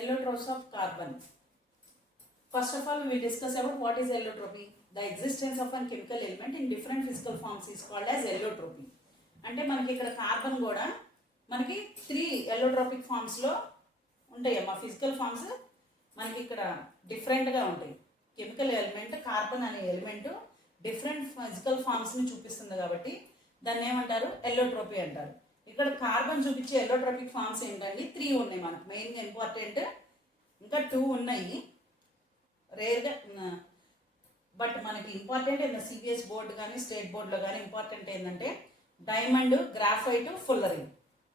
Allotropes of carbon. First of all, we will discuss about what is allotropy. The existence of a chemical element in different physical forms is called as allotropy. అంటే మనకి ఇక్కడ కార్బన్ కూడా మనకి 3 allotropic forms లో ఉంటాయి అమ్మా. Physical forms మనకి ఇక్కడ డిఫరెంట్గా ఉంటాయి. కెమికల్ ఎలిమెంట్ కార్బన్ అనే ఎలిమెంట్ డిఫరెంట్ ఫిజికల్ ఫార్మ్స్ని చూపిస్తుంది కాబట్టి దాన్ని ఏమంటారు, ఎల్లోట్రోపీ అంటారు. ఇక్కడ కార్బన్ చూపించే ఎల్లోట్రోపిక్ ఫార్మ్స్ ఏంటండి, 3 ఉన్నాయి మనకు. మెయిన్గా ఇంపార్టెంట్ ఇంకా 2 ఉన్నాయి రేర్గా, బట్ మనకి ఇంపార్టెంట్ ఏంటంటే సిబిఎస్ బోర్డు కానీ స్టేట్ బోర్డులో కానీ ఇంపార్టెంట్ ఏంటంటే diamond, graphite, fullerene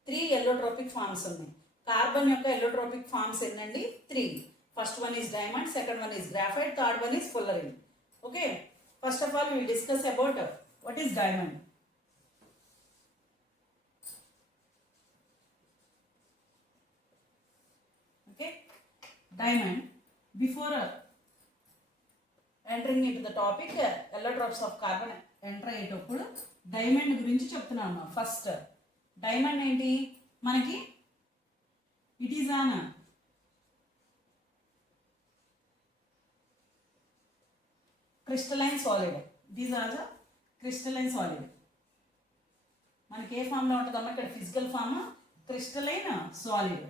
3 allotropic forms ఉన్నాయి. కార్బన్ యొక్క ఎల్లోట్రోపిక్ ఫార్మ్స్ ఏంటండి 3. First one is diamond, second one is graphite, third one is fullerene. Okay, first of all we will discuss about what is diamond. Okay, diamond. Before entering into the topic, allotropes of carbon enter అయ్యేటప్పుడు diamond గురించి చెప్తున్నాను. First diamond ఏంటి మనకి, it is an crystalline solid. It is also crystalline solid. మనకి ఏ ఫామ్లో ఉంటుందమ్మా, ఇక్కడ physical form crystalline solid.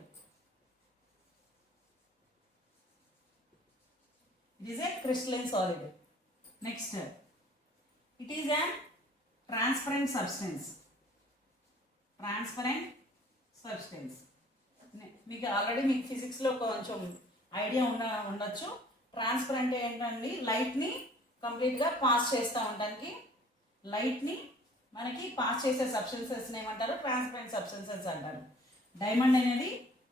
It is a crystalline solid. Next, it is a transparent substance. Transparent substance. మీకు ఆల్రెడీ మీకు ఫిజిక్స్లో కొంచెం ఐడియా ఉండొచ్చు. ట్రాన్స్పరెంట్ ఏంటండి, లైట్ని కంప్లీట్గా పాస్ చేస్తూ ఉండడానికి, లైట్ని మనకి పాస్ చేసే సబ్స్టెన్సెస్ని ఏమంటారు, ట్రాన్స్పరెంట్ సబ్స్టెన్సెస్ అంటారు. డైమండ్ అనేది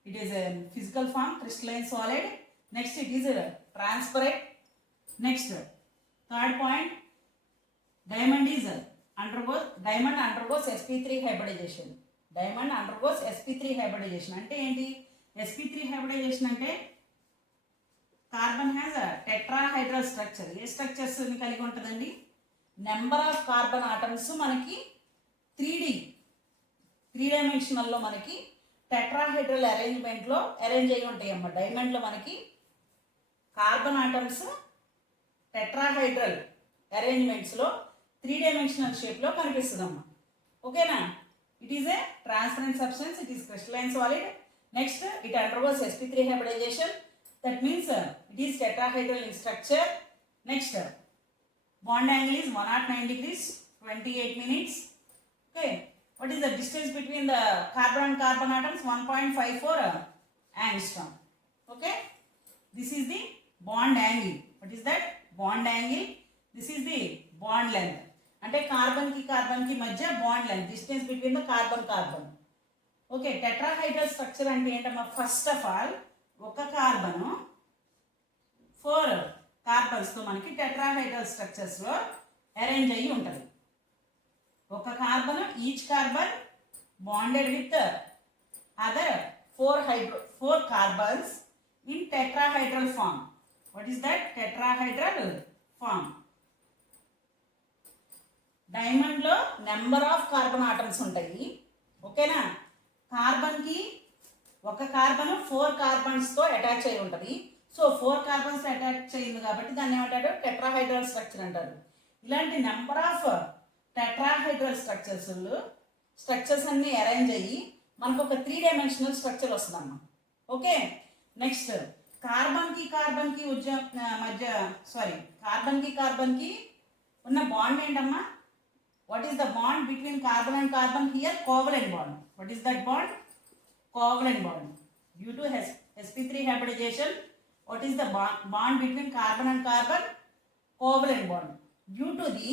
it is a physical form crystalline solid. Next, it is transparent. Next, third point, diamond undergoes sp3 hybridization. Diamond undergoes sp3 hybridization. అంటే ఏంటి, sp3 hybridization అంటే కార్బన్ హ్యాస్ టెట్రాహైడ్రల్ స్ట్రక్చర్. ఏ స్ట్రక్చర్స్ కలిగి ఉంటుందండి, number of carbon atoms మనకి 3 డైమెన్షనల్లో మనకి టెట్రాహైడ్రల్ అరేంజ్మెంట్లో అరేంజ్ అయ్యి ఉంటాయి అమ్మ. డైమండ్లో మనకి కార్బన్ ఆటమ్స్ టెట్రాహైడ్రల్ అరేంజ్మెంట్స్లో 3 డైమెన్షనల్ షేప్లో కనిపిస్తుందమ్మా. ఓకేనా, it is A transparent substance, it is crystalline solid. Next, it undergoes sp3 hybridization. That means it is tetrahedral in structure. Next, bond angle is 109 degrees 28 minutes. Okay, what is the distance between the carbon and carbon atoms, 1.54 angstrom. Okay, this is the bond angle. What is that, bond angle? This is the bond length. అంటే carbon కి మధ్య bond length, distance between the carbon. Okay, tetrahedral structure అంటే ఏంటమ్మా, first of all ఒక carbon 4 కార్బన్స్తో మనకి tetrahedral స్ట్రక్చర్స్లో arrange అయ్యి ఉంటుంది. ఒక carbon, each carbon bonded with other 4 carbons in tetrahedral form. What is that, tetrahedral form. డైమండ్లో నెంబర్ ఆఫ్ కార్బన్ ఆటమ్స్ ఉంటాయి. ఓకేనా, కార్బన్కి ఒక కార్బన్ 4 కార్బన్స్తో అటాచ్ అయి ఉంటుంది. సో 4 కార్బన్స్ అటాచ్ అయ్యింది కాబట్టి దాన్ని ఏమంటారు, టెట్రాహైడ్రల్ స్ట్రక్చర్ అంటారు. ఇలాంటి నెంబర్ ఆఫ్ టెట్రాహైడ్రల్ స్ట్రక్చర్స్ అన్ని అరేంజ్ అయ్యి మనకు ఒక 3 డైమెన్షనల్ స్ట్రక్చర్ వస్తుందమ్మా. ఓకే, నెక్స్ట్, కార్బన్ కి ఉన్న బాండ్ ఏంటమ్మా, what is the bond between carbon and carbon here, covalent bond. What is that bond, covalent bond. Due to sp3 hybridization, what is the bond between carbon and carbon, covalent bond. Due to the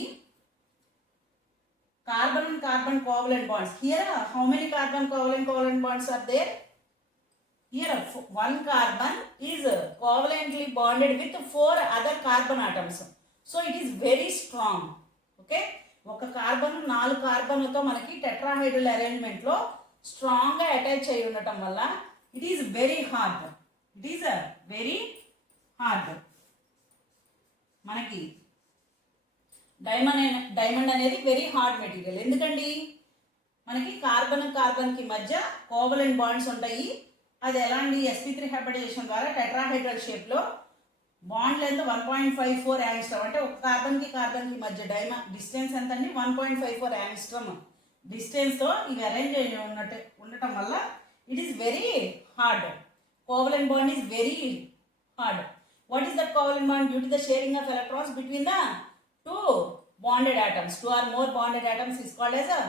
carbon and carbon covalent bonds, here how many carbon covalent bonds are there? Here 1 carbon is covalently bonded with 4 other carbon atoms, so it is very strong. Okay, ఒక carbon 4 కార్బన్లతో మనకి టెట్రాహైడ్రల్ అరేంజ్మెంట్లో స్ట్రాంగ్గా అటాచ్ అయి ఉండటం వల్ల it is very hard. మనకి డైమండ్ అనేది వెరీ హార్డ్ మెటీరియల్. ఎందుకండి, మనకి కార్బన్ కి మధ్య కోవలెంట్ బాండ్స్ ఉంటాయి. అది ఎలా అండి, sp3 హైబ్రిడైజేషన్ ద్వారా టెట్రాహైడ్రల్ షేప్లో బాండ్ లెంత్ 1.54 యాంగ్స్ట్రమ్, అంటే ఒక కార్బన్కి కార్బన్కి మధ్య డిస్టెన్స్ ఎంత అండి, 1.54 యాంగ్స్ట్రమ్ డిస్టెన్స్తో ఇవి అరేంజ్ అయ్యి ఉండటం వల్ల it is very hard. Covalent bond is very hard. What is that covalent bond? Due to the sharing of electrons between the two bonded atoms, two or more bonded atoms is called as a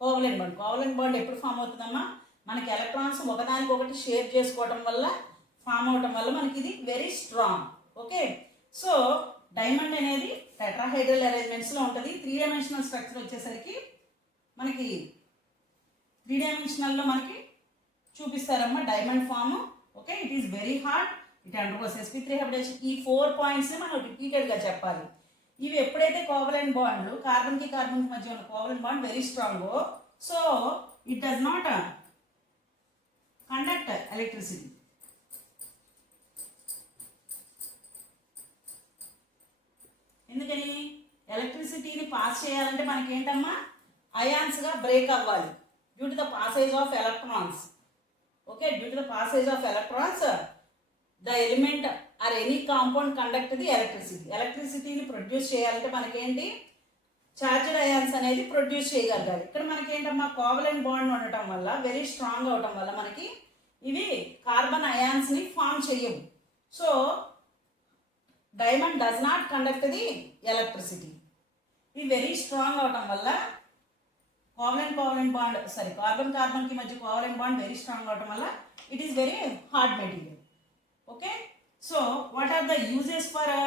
covalent bond. Covalent bond ఎప్పుడు ఫామ్ అవుతుందమ్మా, మనకి ఎలక్ట్రాన్స్ ఒకదానికి ఒకటి షేర్ చేసుకోవడం వల్ల ఫామ్ అవడం వల్ల మనకి ఇది very strong. Okay, so diamond అనేది టెట్రాహైడ్రల్ అరేంజ్మెంట్స్లో ఉంటుంది. 3 డైమెన్షనల్ స్ట్రక్చర్ వచ్చేసరికి మనకి 3 డైమెన్షనల్లో మనకి చూపిస్తారమ్మా diamond form. Okay, it is very hard, it undergoes sp3 hybridization. ఈ 4 పాయింట్స్ని మనం రిపీటెడ్గా చెప్పాలి. ఇవి ఎప్పుడైతే కోవలెంట్ బాండ్లు కార్బన్కి కార్బన్కి మధ్య ఉన్న covalent bond very strong, so it does not conduct electricity. ఎందుకని, ఎలక్ట్రిసిటీని పాస్ చేయాలంటే మనకి ఏంటమ్మా, అయాన్స్గా బ్రేక్ అవ్వాలి due to the passage of electrons. Okay, due to the passage of electrons the element or any compound conduct the electricity. ఎలక్ట్రిసిటీని produce చేయాలంటే మనకేంటి, చార్జ్డ్ అయాన్స్ అనేది ప్రొడ్యూస్ చేయగలగాలి. ఇక్కడ మనకేంటమ్మా, కోవలెంట్ బాండ్ ఉండటం వల్ల వెరీ స్ట్రాంగ్ అవటం వల్ల మనకి ఇవి కార్బన్ అయాన్స్ని ఫామ్ చేయవు. So diamond does not conduct the electricity. ఇది వెరీ స్ట్రాంగ్ అవటం వల్ల కోవలెంట్ బాండ్ కార్బన్ కార్బన్కి మధ్య కోవలెంట్ బాండ్ వెరీ స్ట్రాంగ్ అవటం వల్ల it is very hard material. Okay, so what are the uses for a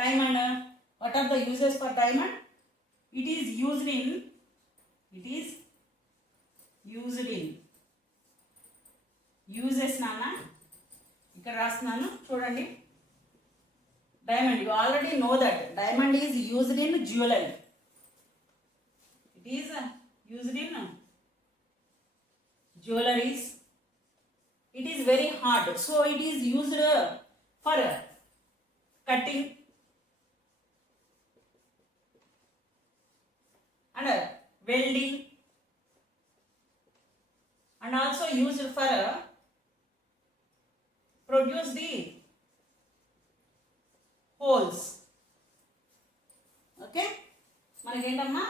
diamond? What are the uses for diamond? It is used in uses నాన్న ఇక్కడ రాస్తున్నాను చూడండి. Diamond, you already know that diamond is used in jewelry. It is used in jewelries. It is very hard, so it is used for cutting and welding, and also used for produce the holes. Okay, మనకి ఏంటమ్మా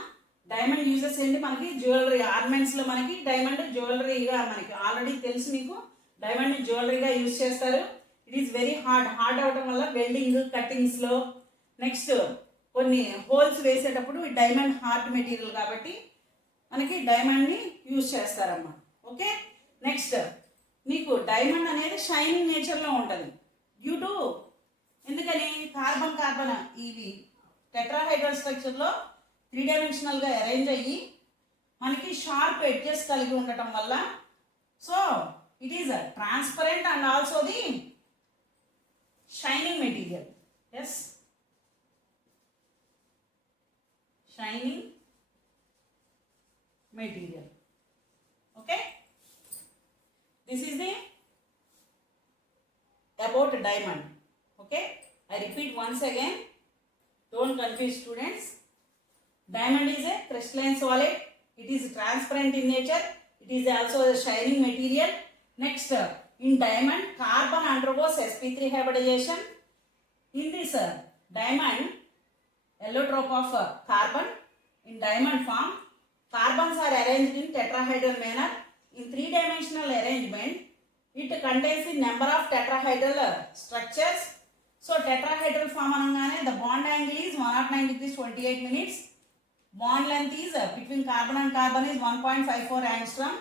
diamond uses ఏంటి, మనకి జ్యువెలరీ ఆర్నమెంట్స్లో మనకి డైమండ్ జ్యువెలరీగా మనకి ఆల్రెడీ తెలుసు మీకు. డైమండ్ జ్యువెలరీగా యూజ్ చేస్తారు. ఇట్ ఈస్ వెరీ హార్డ్ అవడం వల్ల వెల్డింగ్ కట్టింగ్స్లో, నెక్స్ట్ కొన్ని హోల్స్ వేసేటప్పుడు ఈ డైమండ్ హార్డ్ మెటీరియల్ కాబట్టి మనకి డైమండ్ని యూజ్ చేస్తారమ్మా. ఓకే, నెక్స్ట్ మీకు డైమండ్ అనేది షైనింగ్ నేచర్లో ఉంటుంది డ్యూ టు, ఎందుకని కార్బన్ ఇవి టెట్రాహైడ్రల్ స్ట్రక్చర్లో 3 డైమెన్షనల్గా అరేంజ్ అయ్యి మనకి షార్ప్ ఎడ్జెస్ కలిగి ఉండటం వల్ల, so it is a transparent and also the shining material. Yes, shining material. Okay, this is the about diamond. Okay, I repeat once again, don't confuse students. Diamond is a crystalline solid, it is transparent in nature, it is also a shining material. Next, in diamond, carbon undergoes sp3 hybridization. In this diamond, allotrope of carbon, in diamond form, carbons are arranged in tetrahedral manner. In 3 dimensional arrangement, it contains the number of tetrahedral structures. So tetrahedral form anagane the bond angle is 109 degrees 28 minutes. Bond length is between carbon and carbon is 1.54 angstrom.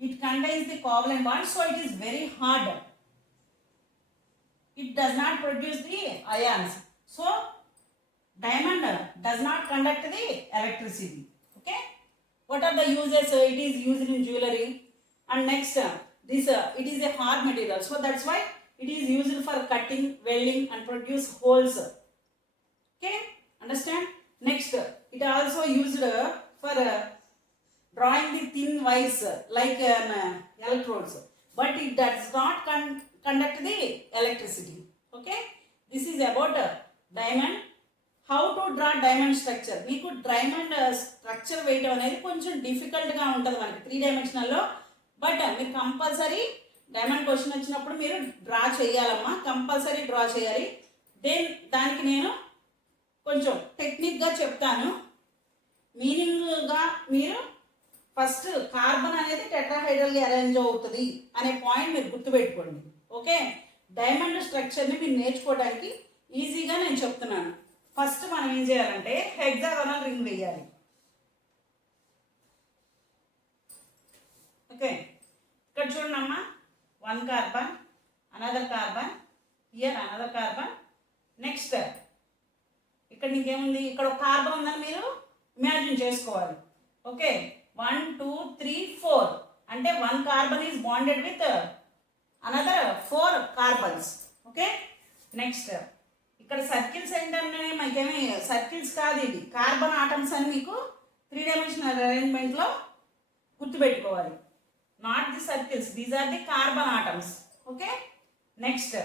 It contains the covalent bond, so it is very hard. It does not produce the ions. So diamond does not conduct the electricity. Okay, what are the uses? It is used in jewelry, and next this it is a hard material, so that's why it is used for cutting, welding, and produce holes. Okay, understand? Next, it also used for drawing the thin wires like electrodes, but it does not conduct the electricity. Okay, this is about diamond. How to draw diamond structure? మీకు diamond structure వేయడం అనేది కొంచెం డిఫికల్ట్గా ఉంటుంది మనకి 3 డైమెన్షనల్లో, బట్ మీరు compulsory diamond question వచ్చినప్పుడు మీరు డ్రా చేయాలమ్మా, కంపల్సరీ డ్రా చేయాలి. దానికి నేను కొంచెం టెక్నిక్గా చెప్తాను. మీనింగ్గా మీరు ఫస్ట్ కార్బన్ అనేది టెట్రాహైడ్రల్గా అరేంజ్ అవుతుంది అనే పాయింట్ మీరు గుర్తుపెట్టుకోండి. ఓకే, డైమండ్ స్ట్రక్చర్ని మీరు నేర్చుకోవడానికి ఈజీగా నేను చెప్తున్నాను. ఫస్ట్ మనం ఏం చేయాలంటే హెక్సాగోనల్ రింగ్ వేయాలి. ఓకే, ఇక్కడ చూడండి అమ్మా, 1 carbon, another carbon, here another carbon. Next ఇక్కడ ఇంకేముంది, ఇక్కడ ఒక కార్బన్ ఉందని మీరు ఇమాజిన్ చేసుకోవాలి. ఓకే, 1 2 3 4 అంటే 1 carbon is bonded with another 4 carbons. Okay, next ఇక్కడ సర్కిల్స్ ఏంటంటే మనకేమీ సర్కిల్స్ కాదు, ఇది కార్బన్ ఆటమ్స్ అని మీకు 3 డైమెన్షనల్ అరేంజ్మెంట్లో గుర్తుపెట్టుకోవాలి. Not the circles, these are the carbon atoms. Okay, next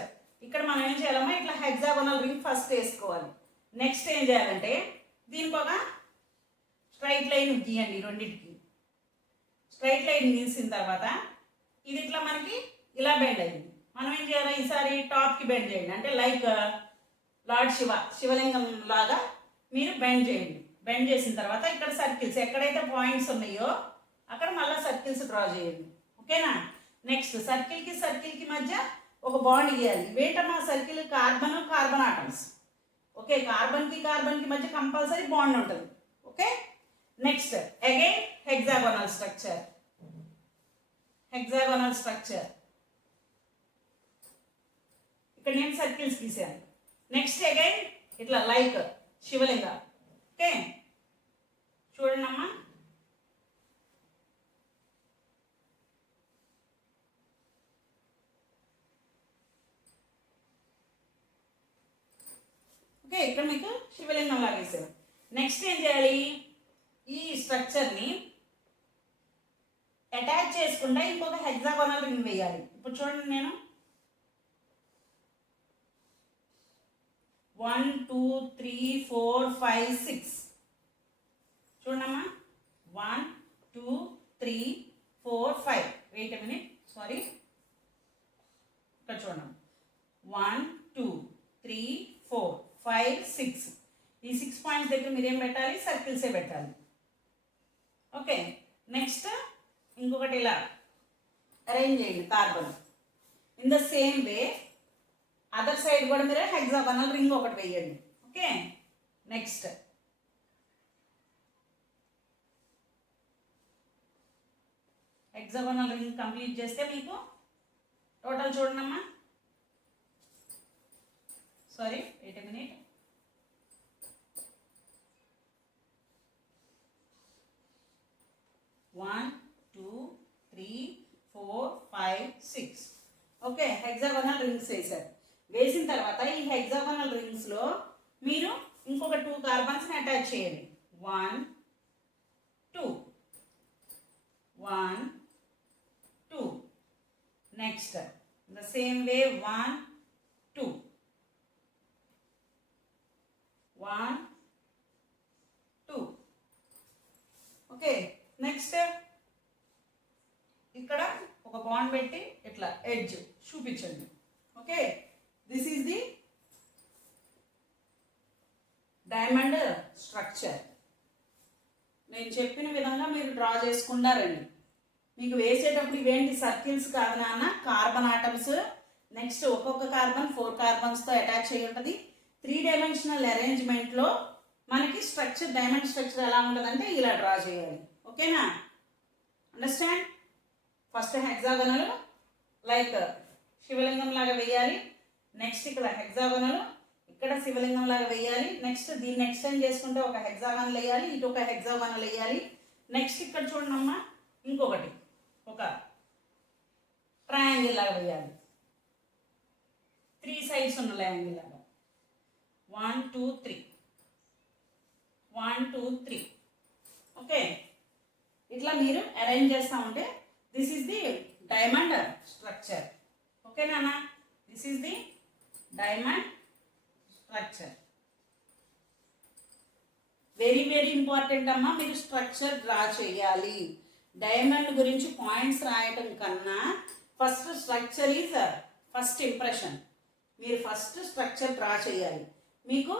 ఇక్కడ మనం ఏం చేయాలమ్మా, ఇట్లా హెక్సాగోనల్ రింగ్ ఫస్ట్ వేసుకోవాలి. నెక్స్ట్ ఏం చేయాలంటే దీనికి ఒక స్ట్రైట్ లైన్ గీయండి. రెండింటికి స్ట్రైట్ లైన్ గీసిన తర్వాత ఇది ఇట్లా మనకి ఇలా బెండ్ అయింది. మనం ఏం చేయాలి, ఈసారి టాప్కి బెండ్ చేయండి. అంటే లైక్ లార్డ్ శివలింగం లాగా మీరు బెండ్ చేయండి. బెండ్ చేసిన తర్వాత ఇక్కడ సర్కిల్స్ ఎక్కడైతే పాయింట్స్ ఉన్నాయో అక్కడ మళ్ళీ సర్కిల్స్ డ్రా చేయండి. ఓకేనా, నెక్స్ట్ సర్కిల్కి మధ్య ఒక బాండ్ గీయాలి. ఇవేంటమ్మా సర్కిల్, కార్బన్ ఆటమ్స్. ఓకే, కార్బన్కి మధ్య కంపల్సరీ బాండ్ ఉంటుంది. Okay, next again hexagonal structure. ఇక్కడ నేను సర్కిల్స్ గీసాను. నెక్స్ట్ అగైన్ ఇట్లా లైక్ శివలింగ. ఓకే, చూడండి అమ్మా, ఓకే, ఇక్కడ మీకు శివలింగం లాగా వేసారు. నెక్స్ట్ ఏం చేయాలి, ఈ స్ట్రక్చర్ని అటాచ్ చేసుకుంటా ఇంకొక హెక్సాగోనల్ రింగ్ వేయాలి. ఇప్పుడు చూడండి, నేను 1 2 3 4 5 6 చూడమ్మా, 1 2 3 4 5. వెయిట్ ఎ మినిట్, సారీ, ఇక్కడ చూడండి, 1 2 3 4 5 6. ఈ 6 పాయింట్స్ దగ్గర మీరు ఏం పెట్టాలి, సర్కిల్సే పెట్టాలి. ఓకే, నెక్స్ట్ ఇంకొకటి ఇలా అరేంజ్ చేయండి carbon. In the same way other side కూడా మీరు హెక్సాగోనల్ రింగ్ ఒకటి వేయండి. Okay, next hexagonal ring complete చేస్తే మీకు టోటల్ చూడండి అమ్మా, sorry wait a minute, 1 2 3 4 5 6. Okay, hexagonal rings వేసారు. వేసిన తర్వాత ఈ హెక్సాగోనల్ రింగ్స్లో మీరు ఇంకొక 2 కార్బన్స్ని అటాచ్ చేయండి. 1 2 1 2. Next the same way 1 2 1 2. Okay, next ఇక్కడ ఒక బాండ్ పెట్టి ఇట్లా ఎడ్జ్ చూపించండి. Okay, this is the diamond structure. నేను చెప్పిన విధంగా మీరు డ్రా చేసుకుంటారండి. మీకు వేసేటప్పుడు ఇవేంటి సర్కిల్స్ కాదు నాన్న, కార్బన్ ఆటమ్స్. నెక్స్ట్ ఒక్కొక్క కార్బన్ 4 కార్బన్స్తో అటాచ్ అయ్యి ఉంటుంది. 3 డైమెన్షనల్ అరేంజ్మెంట్లో మనకి స్ట్రక్చర్, డైమండ్ స్ట్రక్చర్ ఎలా ఉంటుందంటే ఇలా డ్రా చేయాలి. ఓకేనా, అండర్స్టాండ్? ఫస్ట్ హెక్సాగోనల్ లైక్ శివలింగం లాగా వేయాలి. నెక్స్ట్ ఇక్కడ హెక్సాగోనల్, ఇక్కడ శివలింగం లాగా వేయాలి. నెక్స్ట్ దీన్ని ఎక్స్టెండ్ చేసుకుంటే ఒక హెక్సాగోనల్ వేయాలి, ఇటు ఒక హెక్సాగోనల్ వేయాలి. నెక్స్ట్ ఇక్కడ చూడండి అమ్మా, ఇంకొకటి ఒక ట్రయాంగిల్ లాగా వేయాలి. 3 సైడ్స్ ఉన్న ట్రయాంగిల్ లాగా 1 2 3 1 2 3. ఓకే, ఇట్లా మీరు అరేంజ్ చేస్తూ ఉంటే this is the diamond structure. Okay నాన్న, this is the diamond structure. Very very important అమ్మా, మీరు స్ట్రక్చర్ డ్రా చేయాలి. డైమండ్ గురించి పాయింట్స్ రాయటం కన్నా first structure is first impression. మీరు ఫస్ట్ స్ట్రక్చర్ డ్రా చేయాలి. మీకు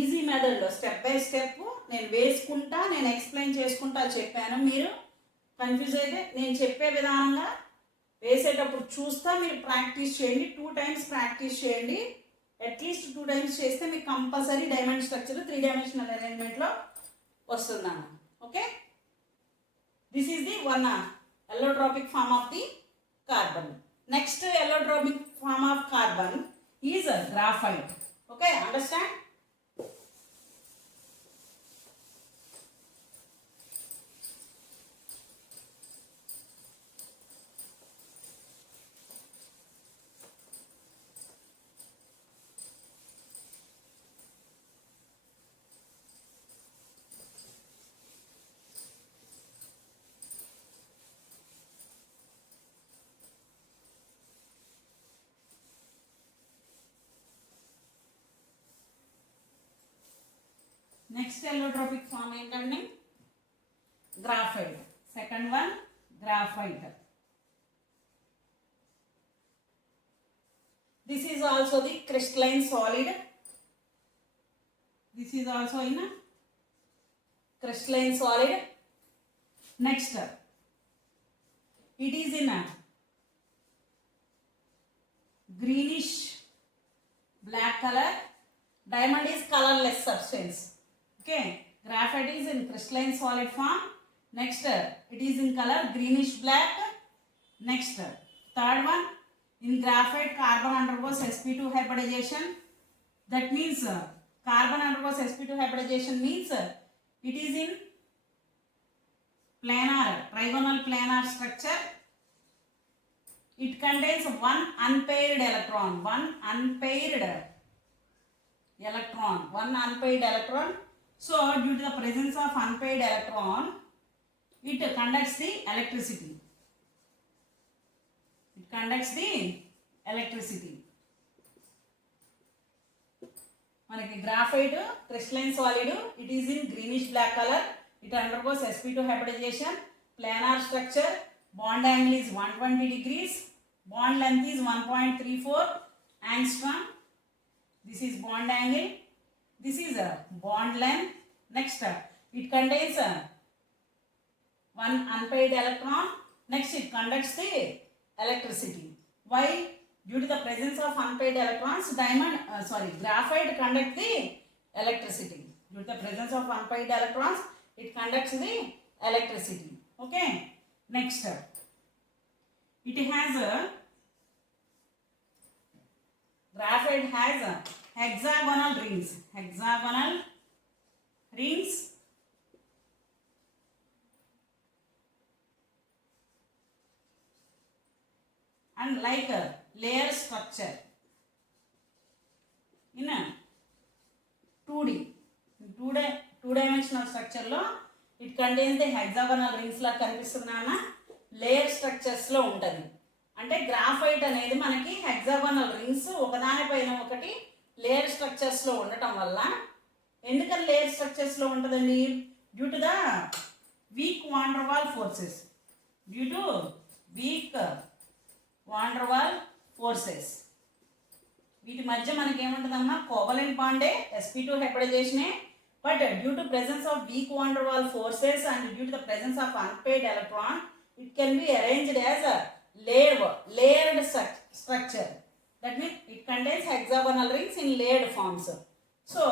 ఈజీ మెథడ్లో స్టెప్ బై స్టెప్ నేను వేసుకుంటా, నేను ఎక్స్ప్లెయిన్ చేసుకుంటా చెప్పాను. మీరు కన్ఫ్యూజ్ అయితే నేను చెప్పే విధానంగా వేసేటప్పుడు చూస్తా మీరు ప్రాక్టీస్ చేయండి. 2 times ప్రాక్టీస్ చేయండి. అట్లీస్ట్ 2 times చేస్తే మీకు కంపల్సరీ డైమండ్ స్ట్రక్చర్ 3 dimensional అరేంజ్మెంట్లో వస్తుందన్న. Okay, this is the one allotropic form of the carbon. Next allotropic form of carbon is graphite. Okay, understand? Next allotropic form ఏంటంటే graphite. Second one graphite. This is also the crystalline solid. This is also in crystalline solid. Next, it is in a greenish black color. Diamond is colorless substance. Okay, graphite is in crystalline solid form. Next, it is in color greenish black. Next, third one, in graphite carbon undergoes sp2 hybridization. That means carbon undergoes sp2 hybridization means it is in planar, trigonal planar structure. It contains one unpaired electron, one unpaired electron. So due to the presence of unpaired electron, it conducts the electricity. మనకి graphite crystalline solid, it is in greenish black colour. It undergoes sp2 hybridisation. Planar structure. Bond angle is 120 degrees. Bond length is 1.34 angstrom. This is bond angle. This is a bond length. Next, it contains one unpaired electron. Next, it conducts the electricity. Why? Due to the presence of unpaired electrons, graphite conducts the electricity. Due to the presence of unpaired electrons, it conducts the electricity. Okay. Next, it has graphite has hexagonal rings. And like a layer structure in a 2D, two dimensional structure lo it contains the hexagonal rings la కనిపిస్తున్నానా layer structures లో ఉంటది. అంటే గ్రాఫైట్ అనేది మనకి hexagonal rings ఒకదానిపైన ఒకటి layer structures లో ఉండటం వల్ల, ఎందుకని లేయర్ స్ట్రక్చర్స్ లో ఉంటదండి? Due to the weak van der Waals forces. వీటి మధ్య మనకి ఏముంటుందమ్మా? కోవలెంట్ బాండే, sp2 హైబ్రిడైజేషనే. But due to presence of weak van der Waals forces and due to the presence of unpaired electron, it can be arranged as a layered structure. That means it contains hexagonal rings in layered forms. So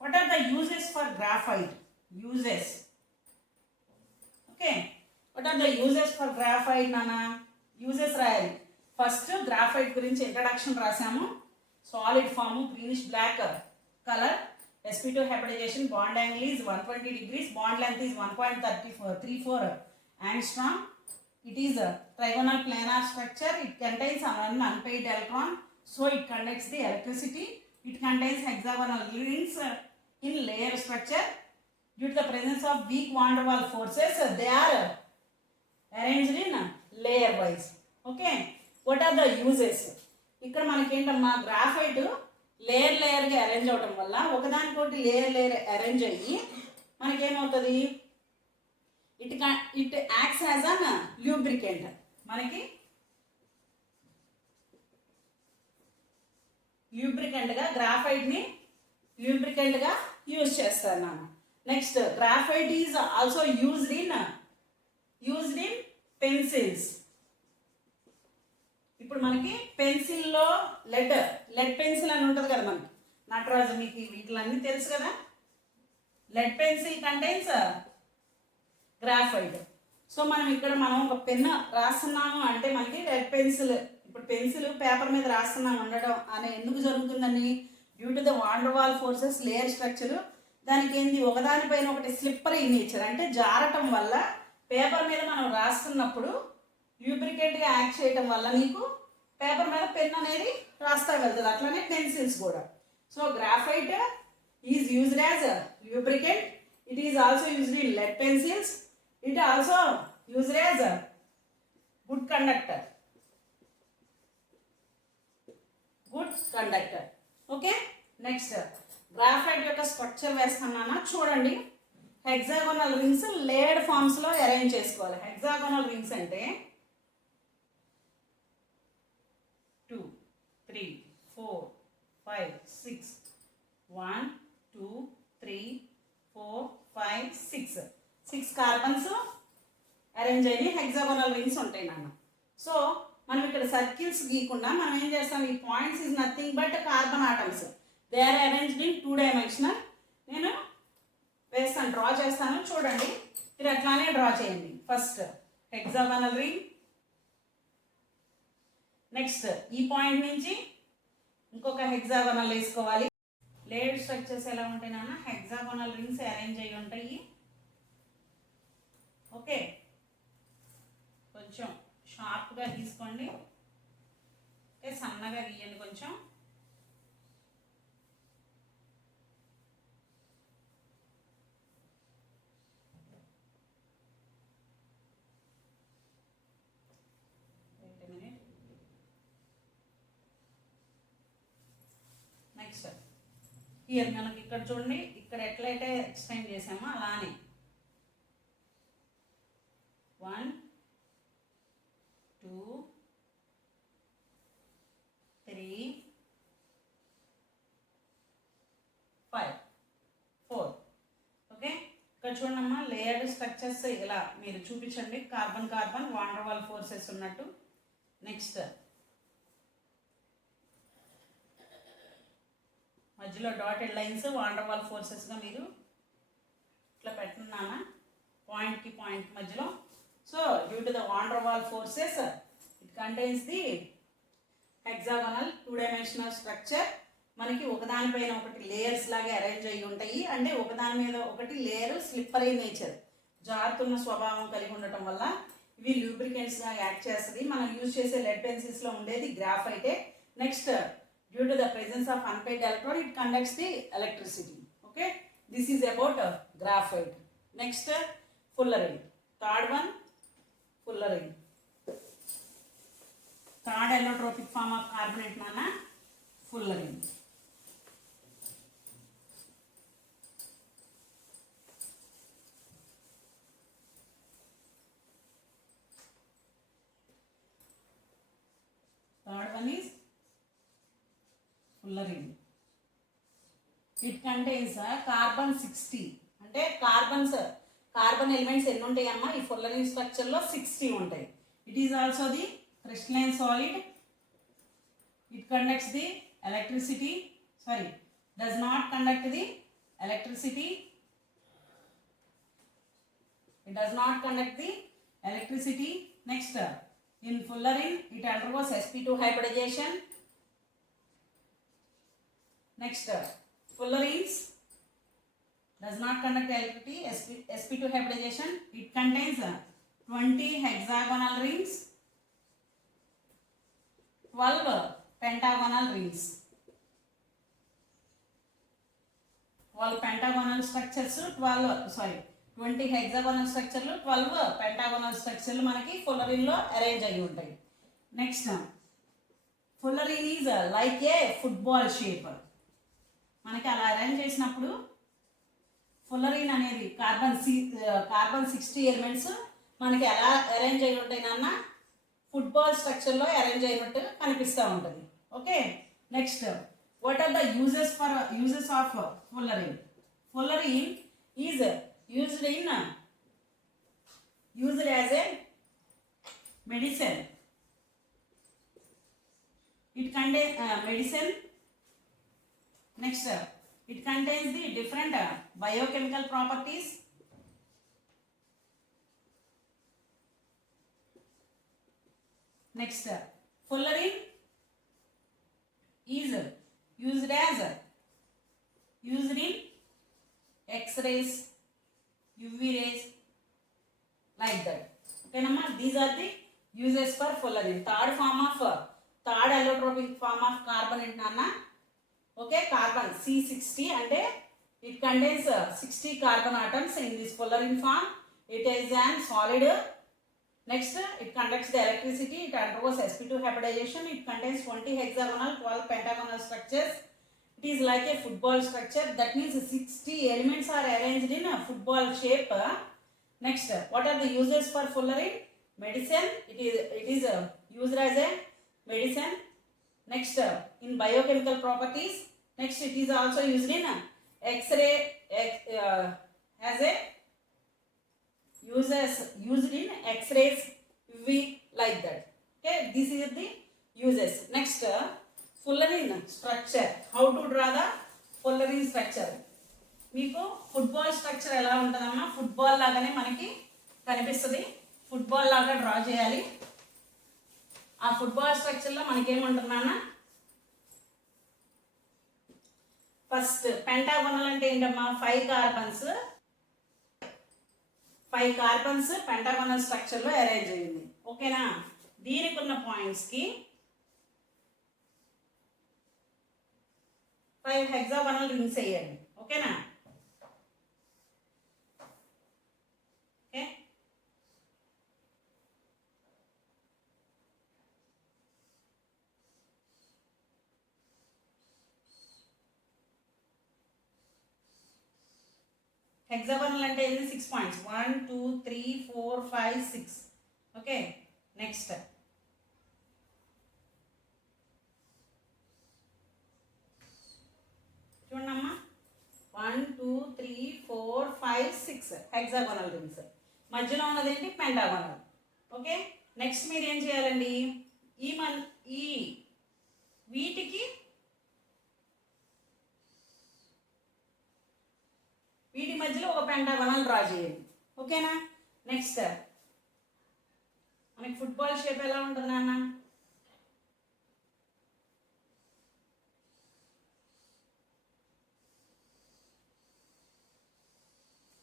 what are the uses for graphite? Okay, what are the uses for graphite nana? Uses రాయాలి. First graphite గురించి introduction రాసాము. Solid form, greenish black colour, sp2 hybridization, bond angle is 120 degrees, bond length is 1.34 angstrom. It is a trigonal planar structure. It contains an unpaired electron, so it conducts the electricity. It contains hexagonal rings in layer structure. Due to the presence of weak van der Waals forces, they are arranged in layer wise. Okay, what are the uses? ఇక్కడ మనకి ఏంటమ్మా, గ్రాఫైట్ లేయర్గా అరేంజ్ అవడం వల్ల ఒకదానికోటి layer arrange అయ్యి మనకేమవుతుంది? It acts as an lubricant. మనకి ల్యూబ్రికెంట్గా గ్రాఫైట్ని ల్యూబ్రికెంట్గా యూజ్ చేస్తాను నేను. Next graphite is also used in pencils. ఇప్పుడు మనకి పెన్సిల్లో లెడ్ పెన్సిల్ అని ఉంటుంది కదా మనకి నటరాజు, మీకు వీటిలన్నీ తెలుసు కదా. Lead pencil contains graphite. So మనం ఒక పెన్ను రాస్తున్నాము అంటే మనకి లెడ్ పెన్సిల్, ఇప్పుడు పెన్సిల్ పేపర్ మీద రాస్తున్నాం ఉండడం అనే ఎందుకు జరుగుతుందని, due to the van der Waals forces layer structure, దానికి ఏంది ఒకదానిపైన ఒకటి స్లిప్పరీ నేచర్ అంటే జారటం వల్ల పేపర్ మీద మనం రాస్తున్నప్పుడు ల్యూబ్రికేట్గా యాక్ట్ చేయటం వల్ల మీకు పేపర్ మీద పెన్ అనేది రాస్తా వెళ్తుంది. అట్లనే పెన్సిల్స్ కూడా. So graphite is used as lubricant. It is also used in lead pencils. It also used as good conductor. Okay. Next graphite యొక్క స్ట్రక్చర్ వేస్తున్నానా చూడండి. హెక్సాగోనల్ రింగ్స్ లేయర్డ్ ఫార్మ్స్లో అరేంజ్ చేసుకోవాలి. హెక్సాగోనల్ రింగ్స్ అంటే 2 3 4 5 6 1 2 3 4 5 6 కార్బన్స్ అరేంజ్ అయ్యి hexagonal rings ఉంటాయి నాన్న. సో మనం ఇక్కడ సర్కిల్స్ గీయకుండా మనం ఏం చేస్తాం, ఈ points is nothing but carbon atoms. They are arranged in 2 dimensional. నేను వేస్తాను, డ్రా చేస్తాను చూడండి. మీరు అట్లానే డ్రా చేయండి. ఫస్ట్ హెక్సాగోనల్ రింగ్, నెక్స్ట్ ఈ పాయింట్ నుంచి ఇంకొక హెక్సాగోనల్ వేసుకోవాలి. లేయర్ స్ట్రక్చర్స్ ఎలా ఉంటాయి నాన్న, హెక్సాగోనల్ రింగ్స్ అరేంజ్ అయ్యి ఉంటాయి. ఓకే, కొంచెం షార్ప్గా తీసుకోండి, సన్నగా గీయండి కొంచెం. నెక్స్ట్ హియర్ మనకి ఇక్కడ చూడండి, ఇక్కడ ఎట్లయితే ఎక్స్టెండ్ చేసామో అలానే 1 2 3 5 4. ఓకే, ఇక్కడ చూడమ్మా లేయర్డ్ స్ట్రక్చర్స్ ఇలా మీరు చూపించండి. Carbon van der Waals forces ఉన్నట్టు. నెక్స్ట్ మధ్యలో dotted lines van der Waals ఫోర్సెస్గా మీరు ఇట్లా పెట్టున్నానా పాయింట్కి మధ్యలో. So due to the van der Waals forces it contains the hexagonal 2 dimensional structure. మనకి ఒకదానిపైన ఒకటి లేయర్స్ లాగా అరేంజ్ అయ్యి ఉంటాయి. అంటే ఒకదాని మీద ఒకటి లేయర్ స్లిప్పరీ నేచర్, జారుతున్న స్వభావం కలిగి ఉండటం వల్ల ఇవి లూబ్రికెంట్స్గా యాక్ట్ చేస్తుంది. మనం యూజ్ చేసే లెడ్ పెన్సిల్స్లో ఉండేది గ్రాఫైటే. Next due to the presence of unpaired electron it conducts the electricity. Okay, this is about graphite. Next fullerene, third one fullerene, third allotropic form of carbonate nana fullerene. Third one is fullerene. It contains carbon 60. అంటే carbon elements ఎన్ని ఉంటాయి అమ్మా ఈ fullerene స్ట్రక్చర్లో 60 ఉంటాయి. It is also the crystalline solid. It conducts the electricity, does not conduct the electricity. It does not conduct the electricity. Next, in fullerene it undergoes sp2 hybridization. Next, fullerenes does not conduct electricity, sp2 hybridization. It contains 20 hexagonal rings, 12 pentagonal rings. 12 pentagonal structures, 20 hexagonal structures, 12 pentagonal structures మనకి fullerene లో అరేంజ్ అయ్యి ఉంటాయి. Next fullerene is like a football shape. మనకి అలా అరేంజ్ చేసినప్పుడు fullerene అనేది కార్బన్ 60 ఎలిమెంట్స్ మనకి ఎలా అరేంజ్ అయి ఉంటాయి నాన్న, ఫుట్బాల్ స్ట్రక్చర్లో అరేంజ్ అయినట్టు కనిపిస్తూ ఉంటుంది. Okay, next What are the uses of fullerene? Fullerene is used as a medicine. It contains medicine. Next, it contains the different biochemical properties. Next, fullerene is used in X-rays, UV rays, like that. Okay, Namma? These are the uses for fullerene. Third allotropic form of carbon is Nana. Okay, carbon C60, and it contains 60 carbon atoms in this fullerene form. It is an solid. Next, it conducts the electricity. It undergoes sp2 hybridization. It contains 20 hexagonal, 12 pentagonal structures. It is like a football structure. That means 60 elements are arranged in a football shape. Next, what are the uses for fullerene? Medicine. It is used as a medicine. Next, in biochemical properties. Next, it is also used in X-ray as a used in X-rays, UV, like that. Okay, this is the uses. Next, fullerene structure. How to draw the fullerene structure? మీకు football structure ఎలా ఉంటుందమ్మా? ఫుట్బాల్ లాగానే మనకి కనిపిస్తుంది. ఫుట్బాల్ లాగా డ్రా చేయాలి. ఆ ఫుట్బాల్ స్ట్రక్చర్లో మనకేముంటుందన్న? ఫస్ట్ పెంటాగోనల్ అంటే ఏంటమ్మా? 5 కార్బన్స్ పెంటాగోనల్ స్ట్రక్చర్లో అరేంజ్ అయ్యింది. ఓకేనా? దీనికి ఉన్న పాయింట్స్కి 5 హెక్సాగోనల్ రింగ్స్ వేయండి. ఓకేనా? ఓకే, హెక్సాగోనల్ అంటే ఏంది? 6 పాయింట్స్. 1 2 3 4 5 6. ఓకే, నెక్స్ట్ చూడమ్మా, 1 2 3 4 5 6 హెక్సాగోనల్ రింగ్స్. మధ్యలో ఉన్నది ఏంటి? పెంటాగోనల్. ఓకే, నెక్స్ట్ మీరు ఏం చేయాలండి? ఈ వీటి మధ్యలో ఒక పెంటాగోనల్ డ్రా చేయండి. ఓకేనా? నెక్స్ట్ మనకి ఫుట్బాల్ షేప్ ఎలా ఉంటుంది నాన్న?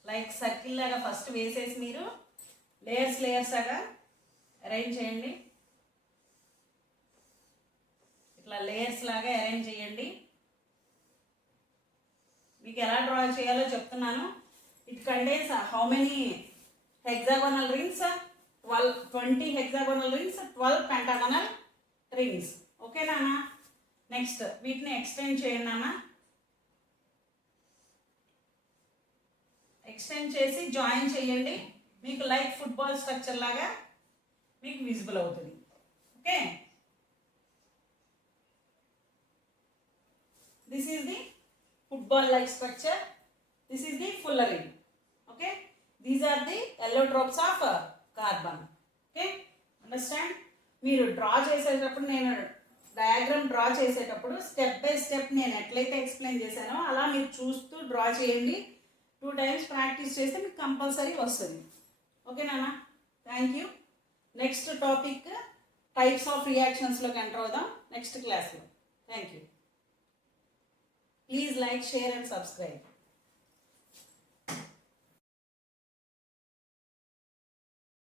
లైక్ సర్కిల్ లాగా ఫస్ట్ వేసేసి మీరు లేయర్స్ లాగా అరేంజ్ చేయండి. ఇట్లా లేయర్స్ లాగా అరేంజ్ చేయండి. మీకు ఎలా డ్రా చేయాలో చెప్తున్నాను. It contains how many hexagonal rings? 20 hexagonal rings, 12 pentagonal rings. ఓకేనా? నెక్స్ట్ వీటిని ఎక్స్టెండ్ చేయండి అన్న. ఎక్స్టెండ్ చేసి జాయిన్ చేయండి. మీకు లైక్ ఫుట్బాల్ స్ట్రక్చర్ లాగా మీకు విజిబుల్ అవుతుంది. Okay, this is the football like structure. This is the fullerene. Okay, these are the allotropes of carbon. Okay, understand? మీరు డ్రా చేసేటప్పుడు, నేను డయాగ్రామ్ డ్రా చేసేటప్పుడు స్టెప్ బై స్టెప్ నేను ఎట్లయితే ఎక్స్ప్లెయిన్ చేశానో అలా మీరు చూస్తూ డ్రా చేయండి. 2 times ప్రాక్టీస్ చేస్తే మీకు కంపల్సరీ వస్తుంది. ఓకేనా? Thank you. Next topic types of రియాక్షన్స్లోకి ఎంటర్ అవుదాం నెక్స్ట్ క్లాస్లో. Thank you. Please like, share and subscribe.